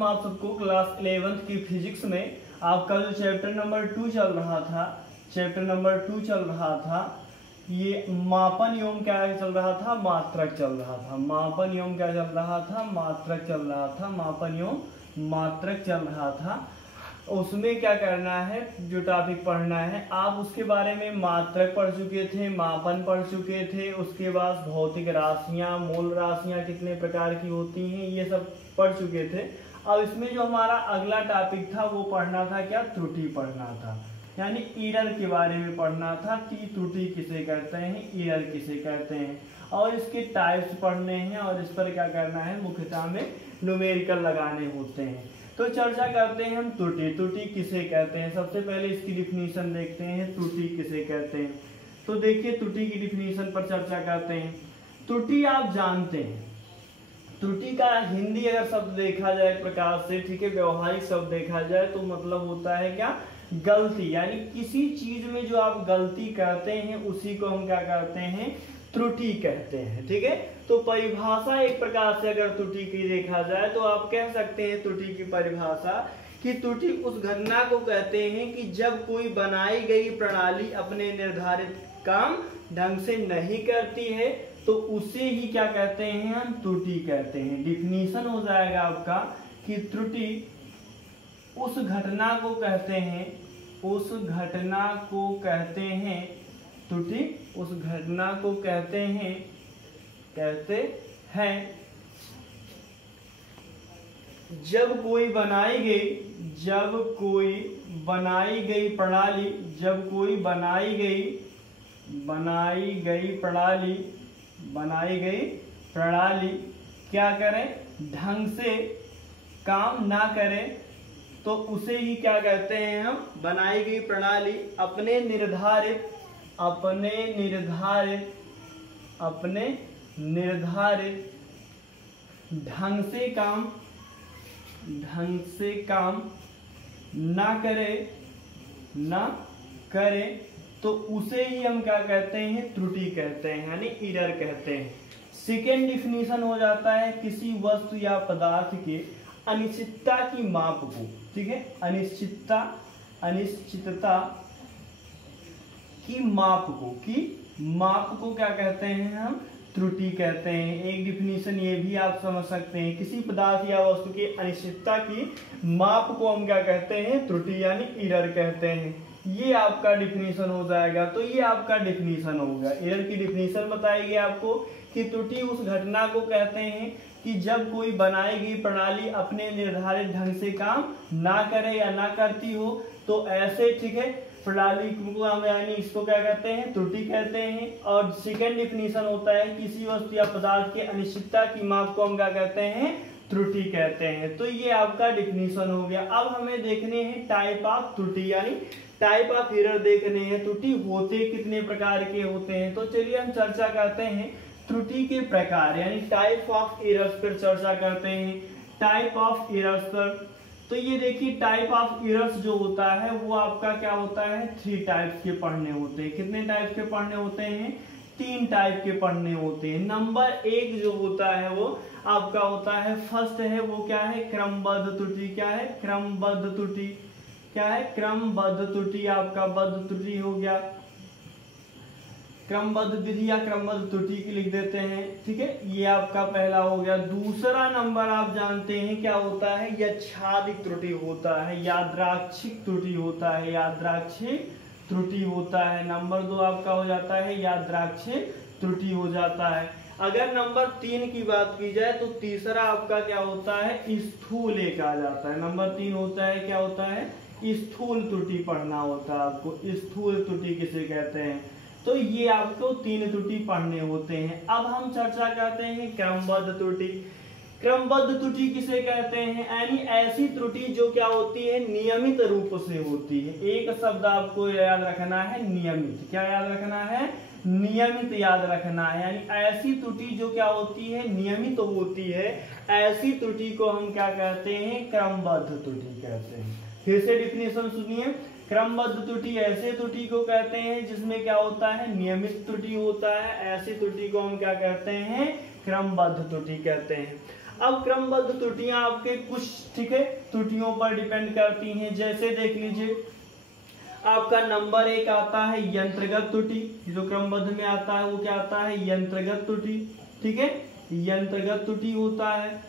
Welcome आप सबको class 11th की फिजिक्स में। आपका जो चैप्टर नंबर 2 चल रहा था, ये मापन एवं क्या चल रहा था, मात्रक चल रहा था। मापन एवं क्या चल रहा था, मात्रक चल रहा था। मापन एवं मात्रक चल रहा था। उसमें क्या करना है, जो टॉपिक पढ़ना है आप उसके बारे में मात्रक पढ़ चुके थे, मापन पढ़ चुके थे, उसके बाद भौतिक राशियां, मूल राशियां कितने प्रकार की होती हैं, ये सब पढ़ चुके थे। अब इसमें जो हमारा अगला टॉपिक था वो पढ़ना था क्या, त्रुटि पढ़ना था, यानी एरर के बारे में पढ़ना था कि त्रुटि किसे कहते हैं, एरर किसे कहते हैं, और इसके टाइप्स पढ़ने हैं और इस पर क्या करना है, मुख्यतः में न्यूमेरिकल लगाने होते हैं। तो चर्चा करते हैं हम त्रुटि। त्रुटि किसे कहते हैं, सबसे पहले इसकी डिफिनीशन देखते हैं, त्रुटि किसे कहते हैं। तो देखिए त्रुटि की डिफिनीशन पर चर्चा करते हैं। त्रुटि आप जानते हैं, त्रुटि का हिंदी अगर शब्द देखा जाए एक प्रकार से, ठीक है, व्यवहारिक शब्द देखा जाए तो मतलब होता है क्या, गलती। यानी किसी चीज में जो आप गलती करते हैं उसी को हम क्या करते हैं, त्रुटि कहते हैं। ठीक है, तो परिभाषा एक प्रकार से अगर त्रुटि की देखा जाए तो आप कह सकते हैं त्रुटि की परिभाषा कि त्रुटि उस घटना को कहते हैं कि जब कोई बनाई गई प्रणाली अपने निर्धारित काम ढंग से नहीं करती है तो उसे ही क्या कहते हैं, हम त्रुटि कहते हैं। डिफिनीशन हो जाएगा आपका कि त्रुटि उस घटना को कहते हैं, उस घटना को कहते हैं, त्रुटि उस घटना को कहते हैं जब कोई बनाई गई प्रणाली क्या करे, ढंग से काम ना करे तो उसे ही क्या कहते हैं हम, बनाई गई प्रणाली अपने निर्धारित ढंग से काम ना करे तो उसे ही हम क्या कहते हैं, त्रुटि कहते हैं, यानी एरर कहते हैं। सेकेंड डिफिनीशन हो जाता है किसी वस्तु या पदार्थ के अनिश्चितता की माप को, ठीक है, अनिश्चितता की माप को क्या कहते हैं, हम त्रुटि कहते हैं। एक डिफिनीशन ये भी आप समझ सकते हैं, किसी पदार्थ या वस्तु की अनिश्चितता की माप को हम क्या कहते हैं, त्रुटि यानी एरर कहते हैं। ये आपका डिफिनीशन हो जाएगा। तो ये आपका डिफिनीशन होगा। एरर की डिफिनीशन बताएगी आपको कि त्रुटि उस घटना को कहते हैं कि जब कोई बनाई गई प्रणाली अपने निर्धारित ढंग से काम ना करे या ना करती हो तो ऐसे, ठीक है, प्रणाली को हम यानी इसको क्या कहते हैं, त्रुटि कहते हैं। और सेकेंड डिफिनीशन होता है किसी वस्तु या पदार्थ के अनिश्चितता की माप को हम क्या कहते हैं, त्रुटि कहते हैं। तो ये आपका डिफिनीशन हो गया। अब हमें देखने हैं टाइप ऑफ त्रुटि, यानी टाइप ऑफ एरर देखने हैं, त्रुटि होते कितने प्रकार के होते हैं। तो चलिए हम चर्चा करते हैं त्रुटि के प्रकार, यानी टाइप ऑफ एरर्स पर चर्चा करते हैं। टाइप ऑफ एरर्स पर तो ये देखिए टाइप ऑफ एरर्स जो होता है वो आपका क्या होता है, 3 टाइप्स के पढ़ने होते हैं। कितने टाइप्स के पढ़ने होते हैं, 3 टाइप के पढ़ने होते हैं। नंबर 1 जो होता है वो आपका होता है, फर्स्ट है वो क्या है, क्रमबद्ध त्रुटि। क्या है, क्रमबद्ध त्रुटि। क्या है, क्रमबद्ध त्रुटि। आपका बद्ध त्रुटि हो गया, क्रमबद्ध विधि या क्रमबद्ध त्रुटि की लिख देते हैं, ठीक है, ये आपका पहला हो गया। दूसरा नंबर आप जानते हैं क्या होता है, यादृच्छिक त्रुटि होता है, यादृच्छिक त्रुटि होता है, यादृच्छिक त्रुटि होता है। नंबर 2 आपका हो जाता है यादृच्छिक त्रुटि हो जाता है। अगर नंबर 3 की बात की जाए तो तीसरा आपका क्या होता है, स्थूल एक आ जाता है। नंबर 3 होता है, क्या होता है, स्थूल त्रुटि पढ़ना होता है आपको। स्थूल त्रुटि किसे कहते हैं, तो ये आपको 3 त्रुटि पढ़ने होते हैं। अब हम चर्चा करते हैं क्रमबद्ध त्रुटि। क्रमबद्ध त्रुटि किसे कहते हैं, यानी ऐसी त्रुटि जो क्या होती है, नियमित रूप से होती है। एक शब्द आपको याद रखना है, नियमित। क्या याद रखना है, नियमित याद रखना है। यानी ऐसी त्रुटि जो क्या होती है, नियमित होती है, ऐसी त्रुटि को हम क्या कहते हैं, क्रमबद्ध त्रुटि कहते हैं। फिर से डिफिनेशन सुनिए, क्रमबद्ध त्रुटि ऐसे त्रुटि को कहते हैं जिसमें क्या होता है, नियमित त्रुटि होता है। ऐसी त्रुटि को हम क्या कहते हैं, क्रमबद्ध त्रुटि कहते हैं। अब क्रमबद्ध त्रुटियां आपके कुछ, ठीक है, त्रुटियों पर डिपेंड करती हैं। जैसे देख लीजिए, आपका नंबर 1 आता है यंत्रगत त्रुटि, जो क्रमबद्ध में आता है वो क्या आता है, यंत्रगत त्रुटि, ठीक है, यंत्रगत त्रुटि होता है।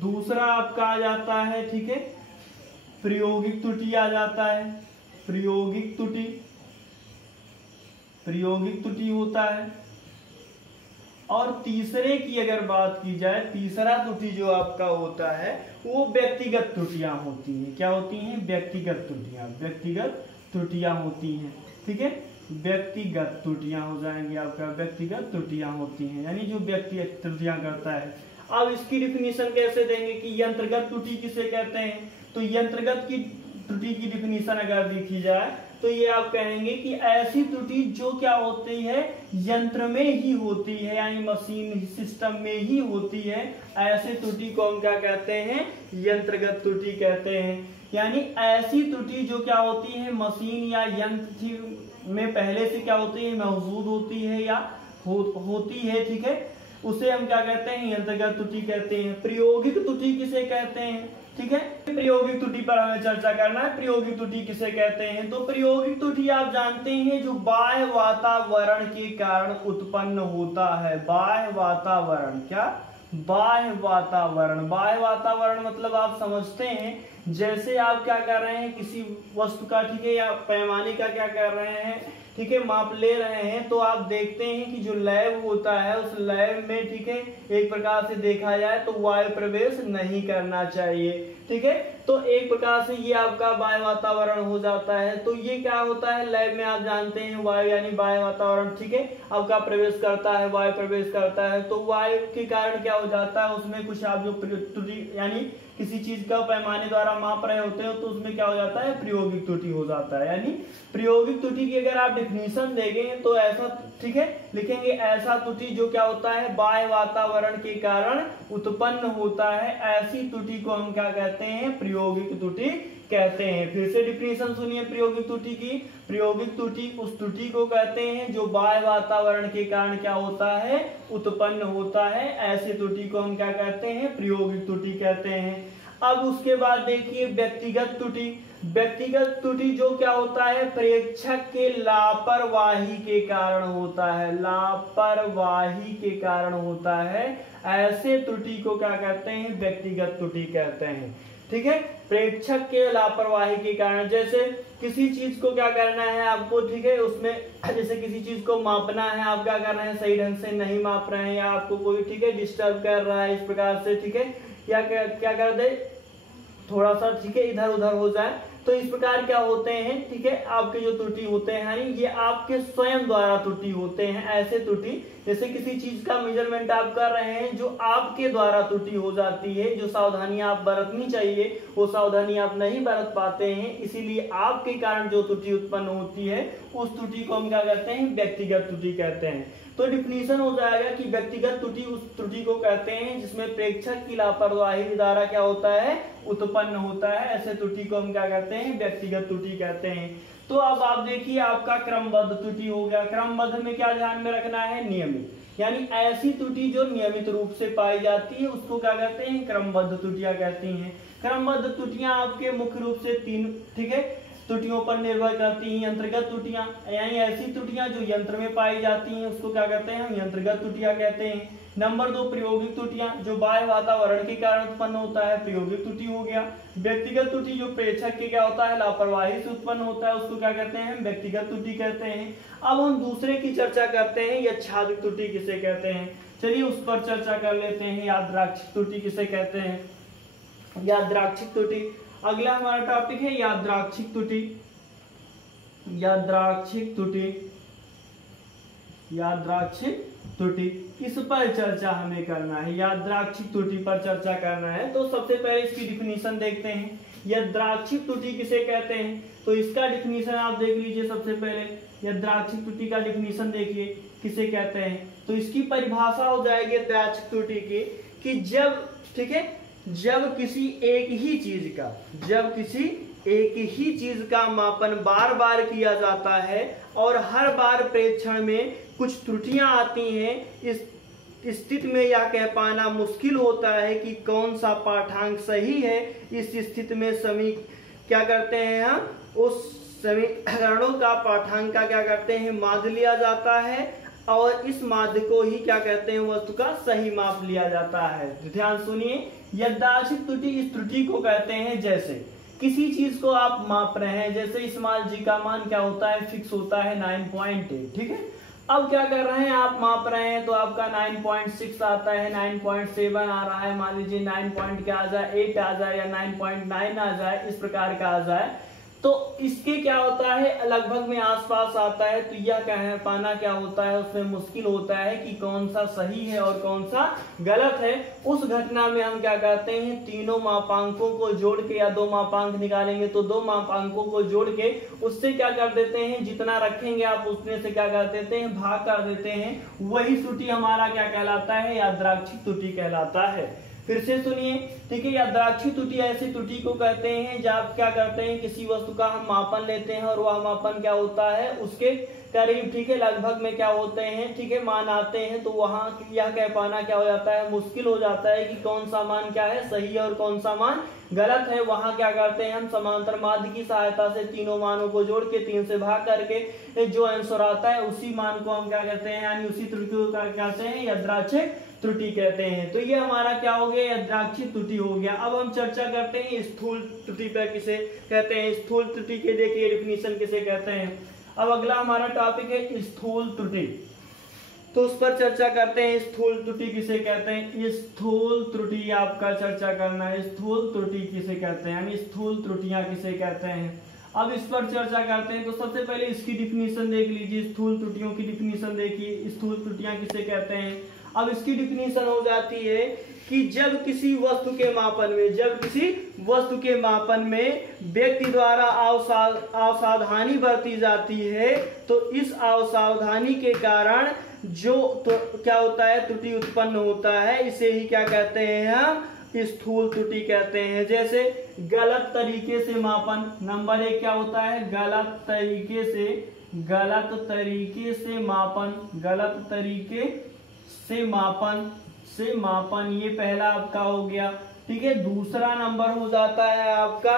दूसरा आपका आ जाता है, ठीक है, प्रायोगिक त्रुटि आ जाता है, प्रायोगिक त्रुटि, प्रायोगिक त्रुटि होता है। और तीसरे की अगर बात की जाए, तीसरा त्रुटि जो आपका होता है वो व्यक्तिगत त्रुटियां होती हैं। क्या होती हैं, व्यक्तिगत त्रुटियां, व्यक्तिगत त्रुटियां होती हैं, ठीक है, व्यक्तिगत त्रुटियां हो जाएंगी आपका, व्यक्तिगत त्रुटियां होती हैं, यानी जो व्यक्ति त्रुटियां करता है। अब इसकी डिफिनीशन कैसे देंगे कि यंत्रगत त्रुटि किसे कहते हैं, तो यंत्रगत की त्रुटि की डिफिनीशन अगर देखी जाए तो ये आप कहेंगे कि ऐसी त्रुटि जो क्या होती है, यंत्र में ही होती है, यानी मशीन सिस्टम में ही होती है, ऐसे त्रुटि को हम क्या कहते हैं, यंत्रगत त्रुटि कहते हैं। यानी ऐसी त्रुटि जो क्या होती है, मशीन या यंत्र में पहले से क्या होती है, मौजूद होती है या होती है, ठीक है, उसे हम क्या कहते हैं, यंत्रगत त्रुटि कहते हैं। प्रायोगिक त्रुटि किसे कहते हैं, ठीक है, प्रायोगिक त्रुटि पर हमें चर्चा करना है। प्रायोगिक त्रुटि किसे कहते हैं, तो प्रायोगिक त्रुटि आप जानते हैं जो बाह्य वातावरण के कारण उत्पन्न होता है। बाह्य वातावरण, क्या, बाह्य वातावरण, बाह्य वातावरण मतलब आप समझते हैं, जैसे आप क्या कर रहे हैं, किसी वस्तु का, ठीक है, या पैमाने का क्या कर रहे हैं, ठीक है, माप ले रहे हैं, तो आप देखते हैं कि जो लैब होता है उस लैब में, ठीक है, एक प्रकार से देखा जाए तो वायु प्रवेश नहीं करना चाहिए, ठीक है, तो एक प्रकार से ये आपका बाह्य वातावरण हो जाता है। तो ये क्या होता है, लैब में आप जानते हैं वायु यानी बाह्य वातावरण, ठीक है, आपका प्रवेश करता है, वायु प्रवेश करता है, तो वायु के कारण क्या हो जाता है, उसमें कुछ आप जो त्रुटि यानी किसी चीज का पैमाने द्वारा माप रहे होते हो तो उसमें क्या हो जाता है, प्रायोगिक त्रुटि हो जाता है। यानी प्रायोगिक त्रुटि की अगर आप डिफिनीशन देंगे तो ऐसा, ठीक है, लिखेंगे ऐसा त्रुटि जो क्या होता है, बाह्य वातावरण के कारण उत्पन्न होता है, ऐसी त्रुटि को हम क्या कहते हैं, प्रायोगिक त्रुटि कहते हैं। फिर से डिफिनीशन सुनिए प्रायोगिक त्रुटि की। प्रायोगिक त्रुटि उस त्रुटि को कहते हैं जो बाह्य वातावरण के कारण क्या होता है, उत्पन्न होता है, ऐसी त्रुटि को हम क्या कहते हैं, प्रायोगिक त्रुटि कहते हैं। अब उसके बाद देखिए व्यक्तिगत त्रुटि। व्यक्तिगत त्रुटि जो क्या होता है, प्रेक्षक के लापरवाही के कारण होता है, लापरवाही के कारण होता है, ऐसे त्रुटि को क्या कहते हैं, व्यक्तिगत त्रुटि कहते हैं, ठीक है, प्रेक्षक के लापरवाही के कारण। जैसे किसी चीज को क्या करना है आपको, ठीक है, उसमें जैसे किसी चीज को मापना है, आप क्या कर रहे हैं, सही ढंग से नहीं माप रहे हैं, या आपको कोई, ठीक है, डिस्टर्ब कर रहा है इस प्रकार से, ठीक है, या क्या कर दे, थोड़ा सा, ठीक है, इधर उधर हो जाए, तो इस प्रकार क्या होते हैं, ठीक है, आपके जो त्रुटि होते हैं ये आपके स्वयं द्वारा त्रुटि होते हैं। ऐसे त्रुटि जैसे किसी चीज का मेजरमेंट आप कर रहे हैं जो आपके द्वारा त्रुटि हो जाती है, जो सावधानियां आप बरतनी चाहिए वो सावधानी आप नहीं बरत पाते हैं, इसीलिए आपके कारण जो त्रुटि उत्पन्न होती है उस त्रुटि को हम क्या कहते हैं, व्यक्तिगत त्रुटि कहते हैं। तो डिफिनीशन हो जाएगा कि व्यक्तिगत त्रुटि उस त्रुटि को कहते हैं जिसमें प्रेक्षक की लापरवाही द्वारा क्या होता है, उत्पन्न होता है, ऐसे त्रुटि को हम क्या कहते हैं, व्यक्तिगत त्रुटि कहते हैं। तो अब आप देखिए आपका क्रमबद्ध त्रुटि हो गया। क्रमबद्ध में क्या ध्यान में रखना है, नियमित, यानी ऐसी त्रुटि जो नियमित रूप से पाई जाती है उसको क्या कहते हैं, क्रमबद्ध त्रुटियां कहती हैं। क्रमबद्ध त्रुटियां आपके मुख्य रूप से 3, ठीक है, त्रुटियों पर निर्भर करती हैं। यंत्रगत त्रुटियां यानी ऐसी त्रुटियां जो यंत्र में पाई जाती हैं उसको क्या कहते हैं, हम यंत्रगत त्रुटियां कहते हैं। नंबर 2 प्रायोगिक त्रुटियां जो बाह्य वातावरण के कारण उत्पन्न होता है, प्रायोगिक त्रुटि हो गया। व्यक्तिगत त्रुटि जो प्रेक्षक के क्या होता है, लापरवाही से उत्पन्न होता है, उसको क्या कहते हैं, व्यक्तिगत त्रुटि कहते हैं। अब हम दूसरे की चर्चा करते हैं, यादृच्छिक त्रुटि किसे कहते हैं, चलिए उस पर चर्चा कर लेते हैं। यादृच्छिक त्रुटि किसे कहते हैं, यादृच्छिक त्रुटि। अगला हमारा टॉपिक है यादृच्छिक त्रुटि। यादृच्छिक त्रुटि, यादृच्छिक त्रुटि, इस पर चर्चा हमें करना है, यादृच्छिक त्रुटि पर चर्चा करना है। तो सबसे पहले इसकी डिफिनीशन देखते हैं, यादृच्छिक त्रुटि किसे कहते हैं। तो इसका डिफिनीशन आप देख लीजिए। सबसे पहले यादृच्छिक त्रुटि का डिफिनीशन देखिए किसे कहते हैं। तो इसकी परिभाषा हो जाएगी यादृच्छिक त्रुटि की कि जब, ठीक है, जब किसी एक ही चीज का मापन बार बार किया जाता है और हर बार प्रेक्षण में कुछ त्रुटियां आती हैं, इस, स्थिति में यह कह पाना मुश्किल होता है कि कौन सा पाठांक सही है। इस स्थिति में क्या करते हैं हम, उस समीकरणों का पाठांक का क्या करते हैं, माध्य लिया जाता है और इस माध्य को ही क्या कहते हैं, वस्तु का सही माप लिया जाता है। तो ध्यान सुनिए, यादृच्छिक त्रुटि इस त्रुटि को कहते हैं जैसे किसी चीज को आप माप रहे हैं, जैसे इस मान जी का मान क्या होता है, फिक्स होता है 9.8, ठीक है। अब क्या कर रहे हैं, आप माप रहे हैं तो आपका 9.6 आता है, 9.7 आ रहा है, मान लीजिए 9 क्या आ जाए, 8 आ जाए या 9.9 आ जाए, इस प्रकार का आ जाए, तो इसके क्या होता है, लगभग में आसपास आता है। तो यह कह पाना क्या होता है, उसमें मुश्किल होता है कि कौन सा सही है और कौन सा गलत है। उस घटना में हम क्या करते हैं, तीनों मापांकों को जोड़ के, या दो मापांक निकालेंगे तो दो मापांकों को जोड़ के उससे क्या कर देते हैं, जितना रखेंगे आप उसमें से क्या कर देते हैं, भाग कर देते हैं। वही त्रुटि हमारा क्या कहलाता है, यादृच्छिक त्रुटि कहलाता है। फिर से सुनिए, ठीक है। यादृच्छिक त्रुटि ऐसी त्रुटि को कहते हैं जब आप क्या करते हैं, किसी वस्तु का हम मापन लेते हैं और वह मापन क्या होता है, उसके करीब, ठीक है, लगभग में क्या होते हैं, ठीक है, मान आते हैं, तो वहां यह कह पाना क्या हो जाता है, मुश्किल हो जाता है कि कौन सा मान क्या है, सही है और कौन सा मान गलत है। वहां क्या करते हैं हम, समांतर माध्य की सहायता से तीनों मानों को जोड़ के 3 से भाग करके जो आंसर आता है उसी मान को हम क्या कहते हैं, यानी उसी त्रुटि को क्या कहते हैं, यादृच्छिक त्रुटि कहते हैं। तो ये हमारा क्या हो गया, यादृच्छिक त्रुटि हो गया। अब हम चर्चा करते हैं स्थूल त्रुटि पर, किसे कहते हैं, स्थूल त्रुटि के देखिए डेफिनेशन किसे कहते हैं। अब अगला हमारा टॉपिक है स्थूल त्रुटि, तो उस पर चर्चा करते हैं। स्थूल त्रुटि किसे कहते हैं, स्थूल त्रुटि आपका चर्चा करना है, स्थूल त्रुटि किसे कहते हैं, यानी स्थूल त्रुटियां किसे कहते हैं। अब इस पर चर्चा करते हैं। तो सबसे पहले इसकी डिफिनीशन देख लीजिए, स्थूल त्रुटियों की डिफिनीशन देखिए, स्थूल त्रुटियां किसे कहते हैं। अब इसकी डिफिनीशन हो जाती है कि जब किसी वस्तु के मापन में व्यक्ति द्वारा असावधानी बरती जाती है, तो इस असावधानी के कारण जो तो क्या होता है, त्रुटि उत्पन्न होता है, इसे ही क्या कहते हैं हम, स्थूल त्रुटि कहते हैं। जैसे गलत तरीके से मापन, नंबर 1 क्या होता है, गलत तरीके से मापन, ये पहला आपका हो गया, ठीक है। दूसरा नंबर हो जाता है आपका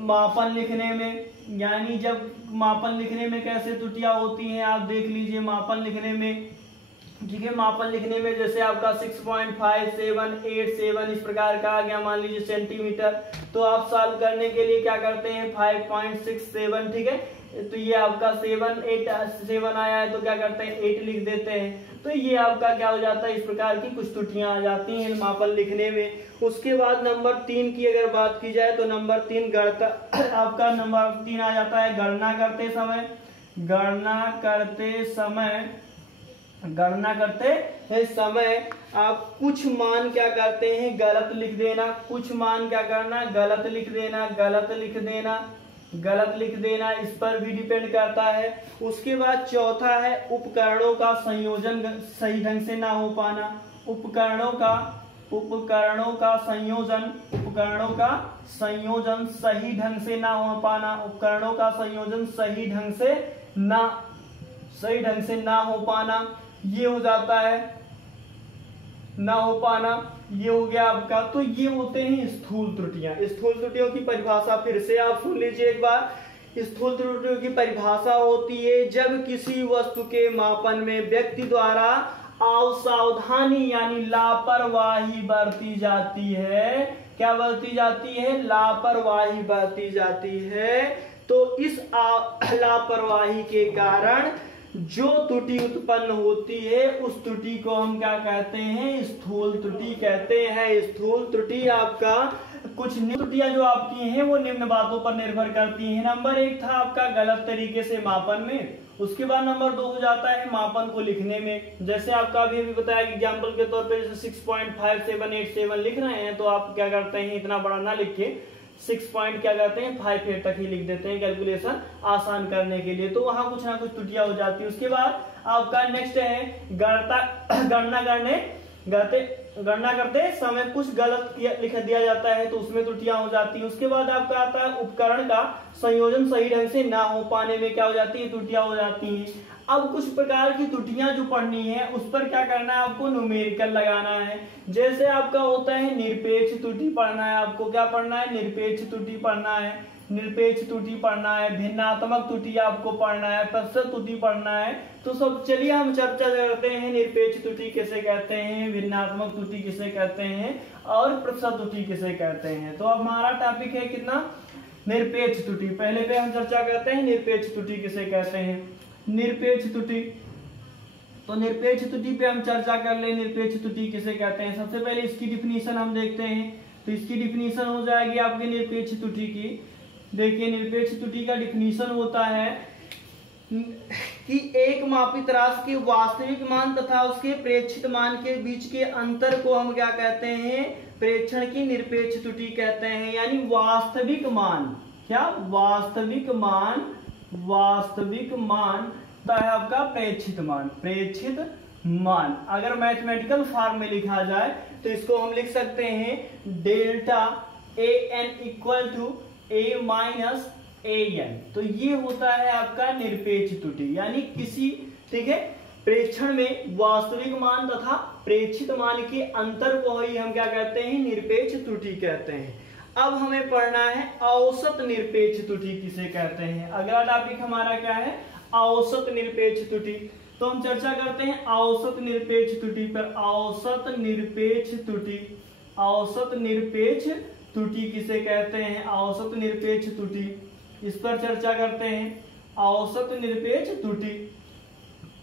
मापन लिखने में, यानी जब मापन लिखने में कैसे त्रुटियां होती हैं आप देख लीजिए। मापन लिखने में, ठीक है, मापन लिखने में जैसे आपका 6.5787 इस प्रकार का आ गया, मान लीजिए सेंटीमीटर, तो आप सॉल्व करने के लिए क्या करते हैं, 5.67, ठीक है, तो ये आपका 7 आया है, तो क्या करते हैं, 8 लिख देते हैं। तो ये आपका क्या हो जाता है, इस प्रकार की कुछ त्रुटियां आ जाती हैं मापन लिखने में। उसके बाद नंबर 3 की अगर बात की जाए तो नंबर 3 आपका नंबर 3 आ जाता है गणना करते समय आप कुछ मान क्या करते हैं, गलत लिख देना, कुछ मान क्या करना, गलत लिख देना, इस पर भी डिपेंड करता है। उसके बाद चौथा है उपकरणों का संयोजन सही ढंग से ना हो पाना, उपकरणों का संयोजन सही ढंग से ना हो पाना, उपकरणों का संयोजन सही ढंग से ना हो पाना, ये हो जाता है ना हो पाना, ये हो गया आपका। तो ये होते हैं स्थूल त्रुटियां। स्थूल त्रुटियों की परिभाषा फिर से आप सुन लीजिए एक बार। स्थूल त्रुटियों की परिभाषा होती है जब किसी वस्तु के मापन में व्यक्ति द्वारा असावधानी यानी लापरवाही बरती जाती है। क्या बरती जाती है, लापरवाही बरती जाती है। तो इस लापरवाही के कारण जो त्रुटि उत्पन्न होती है उस त्रुटि को हम क्या कहते हैं, स्थूल त्रुटि कहते हैं। स्थूल त्रुटि आपका कुछ त्रुटियां जो आपकी हैं वो निम्न बातों पर निर्भर करती हैं। नंबर 1 था आपका गलत तरीके से मापन में। उसके बाद नंबर 2 हो जाता है मापन को लिखने में। जैसे आपका अभी बताया कि एग्जाम्पल के तौर पर जैसे 6.5787 लिख रहे हैं तो आप क्या करते हैं, इतना बड़ा ना लिख के 6 क्या करते हैं 58 तक ही लिख देते हैं कैलकुलेशन आसान करने के लिए। तो वहां कुछ ना कुछ त्रुटियां हो जाती है। उसके बाद आपका नेक्स्ट है गणना करते समय कुछ गलत लिख दिया जाता है तो उसमें त्रुटियां हो जाती है। उसके बाद आपका आता है उपकरण का संयोजन सही ढंग से ना हो पाने में क्या हो जाती है, त्रुटियां हो जाती हैं। अब कुछ प्रकार की त्रुटियां जो पढ़नी है उस पर क्या करना है, आपको न्यूमेरिकल लगाना है। जैसे आपका होता है निरपेक्ष त्रुटि पढ़ना है, आपको क्या पढ़ना है, निरपेक्ष त्रुटि पढ़ना है, निरपेक्ष त्रुटि पढ़ना है, भिन्नात्मक त्रुटि आपको पढ़ना है, प्रतिशत त्रुटि पढ़ना है। तो सब चलिए हम चर्चा करते हैं निरपेक्ष त्रुटि किसे कहते हैं, भिन्नात्मक त्रुटि किसे कहते हैं और प्रतिशत त्रुटि किसे कहते हैं। तो अब हमारा टॉपिक है कितना, निरपेक्ष त्रुटि। पहले पे हम चर्चा करते हैं निरपेक्ष त्रुटि किसे कहते हैं, निरपेक्ष त्रुटि। तो निरपेक्ष त्रुटि पे हम चर्चा कर ले, निरपेक्ष त्रुटि किसे कहते हैं। सबसे पहले इसकी डिफिनीशन हम देखते हैं। तो इसकी डिफिनीशन हो जाएगी आपकी निरपेक्ष त्रुटि की। देखिए निरपेक्ष त्रुटि का डिफिनीशन होता है कि एक मापित राशि के वास्तविक मान तथा उसके प्रेक्षित मान के बीच के अंतर को हम क्या कहते हैं, प्रेक्षण की निरपेक्ष त्रुटि कहते हैं। यानी वास्तविक मान, क्या वास्तविक मान, वास्तविक मान है आपका प्रेक्षित मान, प्रेक्षित मान। अगर मैथमेटिकल फॉर्म में लिखा जाए तो इसको हम लिख सकते हैं delta A N equal to A minus A N. तो ये होता है आपका निरपेक्ष त्रुटि। यानी किसी, ठीक है, प्रेक्षण में वास्तविक मान तथा प्रेक्षित मान के अंतर को ही हम क्या कहते हैं, निरपेक्ष त्रुटि कहते हैं। अब हमें पढ़ना है औसत निरपेक्ष त्रुटि किसे कहते हैं। अगला टॉपिक हमारा क्या है, औसत निरपेक्ष त्रुटि। तो हम चर्चा करते हैं औसत निरपेक्ष त्रुटि पर। औसत निरपेक्ष त्रुटि, औसत निरपेक्ष त्रुटि किसे कहते हैं, औसत निरपेक्ष त्रुटि, इस पर चर्चा करते हैं। औसत निरपेक्ष त्रुटि,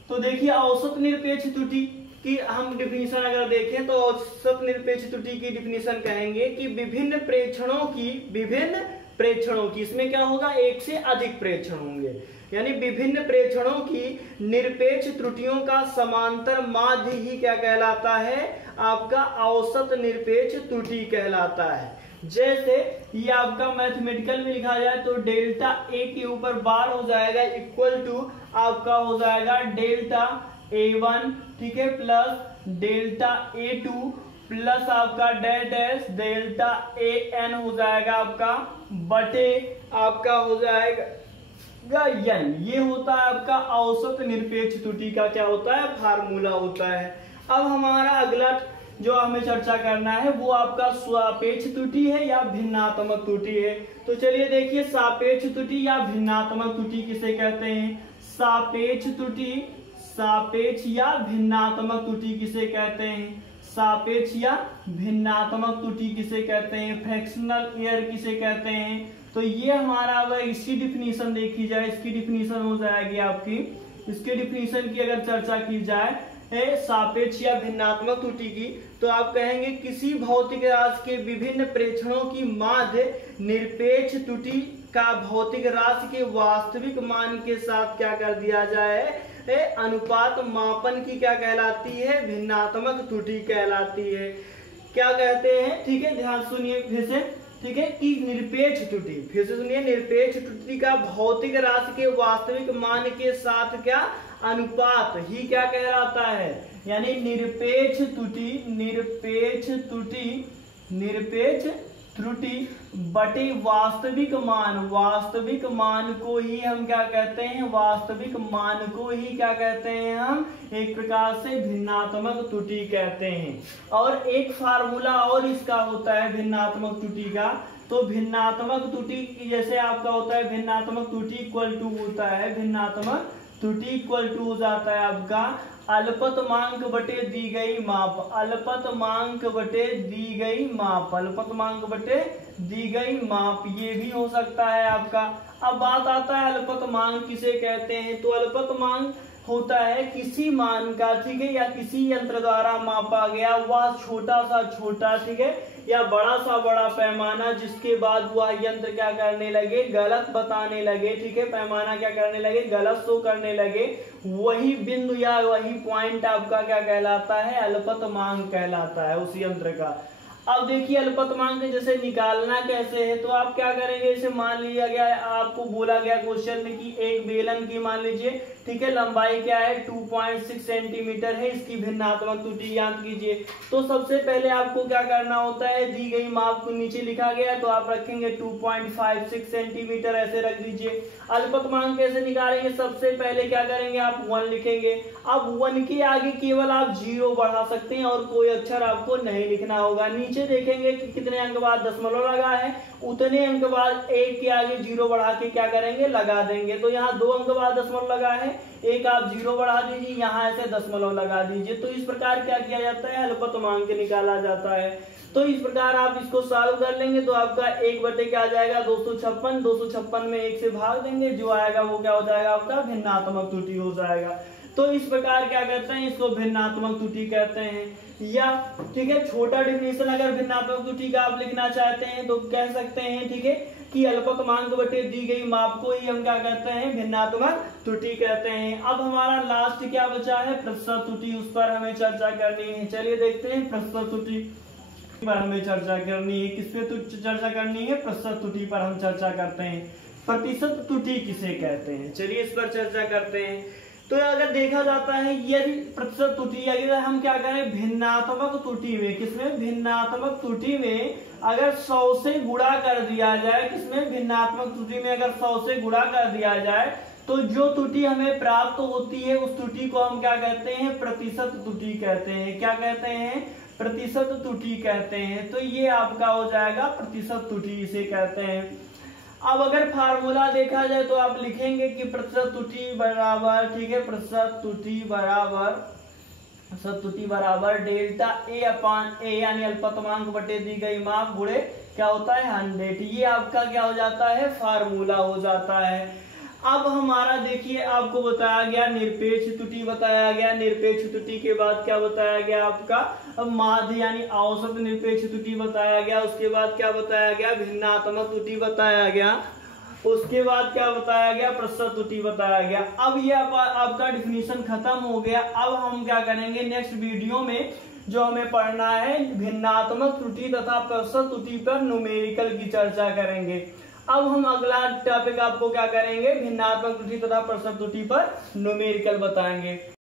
तो देखिए औसत निरपेक्ष त्रुटि की हम डिफिनीशन अगर देखें तो औसत निरपेक्ष त्रुटि की डिफिनीशन कहेंगे कि विभिन्न प्रेक्षणों की, विभिन्न प्रेक्षणों की, इसमें क्या होगा, एक से अधिक प्रेक्षण होंगे, यानी विभिन्न प्रेक्षणों की निरपेक्ष त्रुटियों का समांतर माध्य ही क्या कहलाता है, आपका औसत निरपेक्ष त्रुटि कहलाता है। जैसे ये आपका मैथमेटिकल में लिखा जाए तो डेल्टा ए के ऊपर बार हो जाएगा इक्वल टू आपका हो जाएगा डेल्टा A1, ठीक है, प्लस डेल्टा A2 प्लस आपका डैश डेल्टा AN हो जाएगा आपका बटे आपका हो जाएगा n। ये होता है आपका औसत निरपेक्ष त्रुटि का क्या होता है, फार्मूला होता है। अब हमारा अगला जो हमें चर्चा करना है वो आपका सापेक्ष त्रुटि है या भिन्नात्मक त्रुटि है। तो चलिए देखिए सापेक्ष त्रुटि या भिन्नात्मक त्रुटि किसे कहते हैं। सापेक्ष त्रुटि, सापेक्ष या भिन्नात्मक त्रुटि किसे कहते हैं, सापेक्ष या भिन्नात्मक त्रुटि किसे कहते हैं, फ्रैक्शनल एरर किसे कहते हैं। तो ये हमारा वह इसकी डिफिनीशन देखी जाए, इसकी डिफिनीशन हो जाएगी आपकी, इसके डिफिनीशन की अगर चर्चा की जाए सापेक्ष या भिन्नात्मक त्रुटि की, तो आप कहेंगे किसी भौतिक राशि के विभिन्न प्रेक्षणों की माध्य निरपेक्ष त्रुटि का भौतिक राशि के वास्तविक मान के साथ क्या कर दिया जाए, अनुपात मापन की क्या कहलाती है, भिन्नात्मक त्रुटि कहलाती है। क्या कहते हैं, ठीक है, ध्यान सुनिए फिर से, ठीक है, कि निरपेक्ष त्रुटि, फिर से सुनिए, निरपेक्ष त्रुटि का भौतिक राशि के वास्तविक मान के साथ क्या अनुपात ही क्या कहलाता है। यानी निरपेक्ष त्रुटि, निरपेक्ष त्रुटि, निरपेक्ष त्रुटि बटे वास्तविक मान, वास्तविक मान को ही हम क्या कहते हैं, वास्तविक मान को ही क्या कहते हैं हम, एक प्रकार से भिन्नात्मक त्रुटि कहते हैं। और एक फार्मूला और इसका होता है भिन्नात्मक त्रुटि का। तो भिन्नात्मक त्रुटि जैसे आपका होता है, भिन्नात्मक त्रुटि इक्वल टू होता है, भिन्नात्मक त्रुटि इक्वल टू हो जाता है आपका अल्पतमांक बटे दी गई माप, अल्पतमांक बटे दी गई माप, अल्पतमांक बटे दी गई माप, ये भी हो सकता है आपका। अब बात आता है अल्पतमांक किसे कहते हैं। तो अल्पतमांक होता है किसी मान का, ठीक है, या किसी यंत्र द्वारा मापा गया वह छोटा सा छोटा, ठीक है, या बड़ा सा बड़ा पैमाना जिसके बाद वह यंत्र क्या करने लगे, गलत बताने लगे, ठीक है, पैमाना क्या करने लगे, गलत शो करने लगे, वही बिंदु या वही पॉइंट आपका क्या कहलाता है, अल्पतमांक कहलाता है उस यंत्र का। अब देखिए अल्पतमांक जैसे निकालना कैसे है, तो आप क्या करेंगे, इसे मान लिया गया है, आपको बोला गया क्वेश्चन में कि एक बेलन की मान लीजिए, ठीक है, लंबाई क्या है 2.6 सेंटीमीटर है, इसकी भिन्नात्मक त्रुटि ज्ञात कीजिए। तो सबसे पहले आपको क्या करना होता है, दी गई माप को नीचे लिखा गया है तो आप रखेंगे 2.56 सेंटीमीटर, ऐसे रख दीजिए। अल्पतमांक कैसे निकालेंगे, सबसे पहले क्या करेंगे, आप 1 लिखेंगे। अब 1 के आगे केवल आप 0 बढ़ा सकते हैं और कोई अक्षर आपको नहीं लिखना होगा। नीचे देखेंगे कि कितने अंक बाद दशमलव लगा है, उतने अंक बाद 1 के आगे 0 बढ़ा के क्या करेंगे, लगा देंगे। तो यहाँ 2 अंक बाद दशमलव लगा है, एक आप 0 बढ़ा दीजिए, यहाँ ऐसे दशमलव लगा दीजिए। तो इस प्रकार क्या किया जाता है, अल्पतमांक निकाला जाता है। तो इस प्रकार आप इसको सॉल्व कर लेंगे तो आपका 1 बटे क्या आ जाएगा 256, 256 में 1 से भाग देंगे, जो आएगा वो क्या हो जाएगा, आपका भिन्नात्मक त्रुटि हो जाएगा। तो इस प्रकार क्या कहते हैं, इसको भिन्नात्मक त्रुटि कहते हैं। या ठीक है, छोटा डिफिनेशन अगर भिन्नात्मक त्रुटि का आप लिखना चाहते हैं तो कह सकते हैं, ठीक है, कि अल्पतमांक बटे दी गई माप को ही हम क्या कहते हैं, भिन्नात्मक त्रुटि कहते हैं। अब हमारा लास्ट क्या बचा है, प्रतिशत त्रुटि, उस पर हमें चर्चा करनी है। चलिए देखते हैं प्रतिशत त्रुटि पर हमें चर्चा करनी है। किस पे चर्चा करनी है, प्रतिशत त्रुटि पर हम चर्चा करते हैं। प्रतिशत त्रुटि किसे कहते हैं, चलिए इस पर चर्चा करते हैं। तो अगर देखा जाता है, यदि प्रतिशत त्रुटि अगर हम क्या करें, भिन्नात्मक त्रुटि में, किसमें, भिन्नात्मक त्रुटि में अगर 100 से गुणा कर दिया जाए, किसमें, भिन्नात्मक त्रुटि में अगर 100 से गुणा कर दिया जाए तो जो त्रुटि हमें प्राप्त होती है उस त्रुटि को हम क्या कहते हैं, प्रतिशत त्रुटि कहते हैं। क्या कहते हैं, प्रतिशत त्रुटि कहते हैं। तो ये आपका हो जाएगा प्रतिशत त्रुटि, इसे कहते हैं। अब अगर फार्मूला देखा जाए तो आप लिखेंगे कि प्रतिशत त्रुटि बराबर, ठीक है, प्रतिशत त्रुटि बराबर डेल्टा ए अपान ए, यानी अल्पतमांक बटे दी गई माप गुणे क्या होता है 100। ये आपका क्या हो जाता है, फार्मूला हो जाता है। अब हमारा देखिए आपको बताया गया निरपेक्ष त्रुटि बताया गया, निरपेक्ष त्रुटि के बाद क्या बताया गया आपका माध्य यानी औसत निरपेक्ष त्रुटि बताया गया। उसके बाद क्या बताया गया, भिन्नात्मक त्रुटि बताया गया। उसके बाद क्या बताया गया, प्रतिशत त्रुटि बताया गया। अब ये आपका डिफिनीशन खत्म हो गया। अब हम क्या करेंगे, नेक्स्ट वीडियो में जो हमें पढ़ना है भिन्नात्मक त्रुटि तथा प्रतिशत त्रुटि पर न्यूमेरिकल की चर्चा करेंगे। अब हम अगला टॉपिक आपको क्या करेंगे, भिन्नात्मक त्रुटि तथा प्रतिशत त्रुटि पर न्यूमेरिकल बताएंगे।